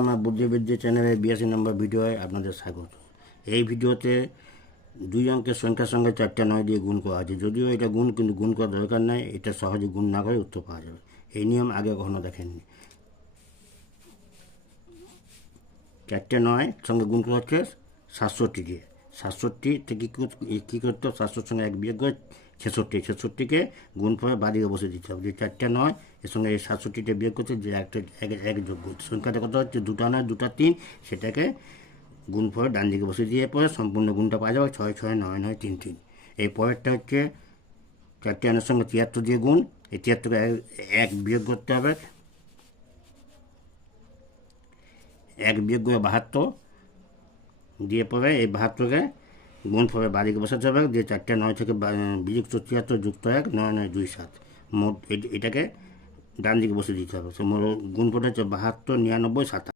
আমার বুদ্ধিবৃদ্ধি চ্যানেলে 82 নম্বর ভিডিওয় আপনাদের স্বাগত। এই ভিডিওতে 2 অঙ্কের সংখ্যার সঙ্গে 4টা 9 দিয়ে গুণ করা আছে। যদিও এটা গুণ, কিন্তু গুণ করার দরকার নাই, এটা সহজে গুণ না করে উত্তর পাওয়া যাবে। এই নিয়ম আগে কখনো দেখেননি। 4টে 9 সঙ্গে গুণ করা হচ্ছে 67 দিয়ে। 67 থেকে কী করতে হবে, 700 সঙ্গে 1 বিয়োগ করে 66কে গুণ করে বাদিকে বসে দিতে হবে। যে 4টে 9 এর সঙ্গে এই 67টা বিয়োগ করছে, যে এক যোগ করছে, সংখ্যাটা কত হচ্ছে 2টা 9 2টা 3, সেটাকে গুণ করে ডান দিকে বসে দিয়ে পরে সম্পূর্ণ গুণটা পাওয়া যাবে 6 6 9 9 3 3। এই পরেরটা হচ্ছে 4টে 9 সঙ্গে 73 দিয়ে গুণ। এই 73কে এক বিয়োগ করতে হবে, 1 বিয়োগ করে 72 দিয়ে পরে এই 72কে গুণ ফলে বাদিকে বসাতে হবে। দিয়ে 4টে 9 থেকে বিয়োগ 74 যুক্ত 1 9 9 2 7, মোট এটাকে ডান দিকে বসে দিতে হবে। গুণ ফলে হচ্ছে 72 99 57।